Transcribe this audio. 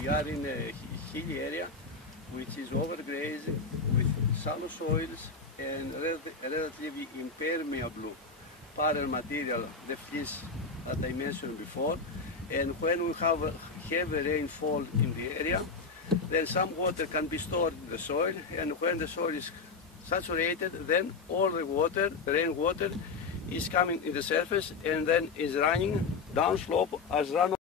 We are in a hilly area which is overgrazed with shallow soils and relatively impermeable parallel material, the fleece that I mentioned before. And when we have heavy rainfall in the area, then some water can be stored in the soil, and when the soil is saturated, then all the water, the rainwater, is coming in the surface and then is running downslope as runoff.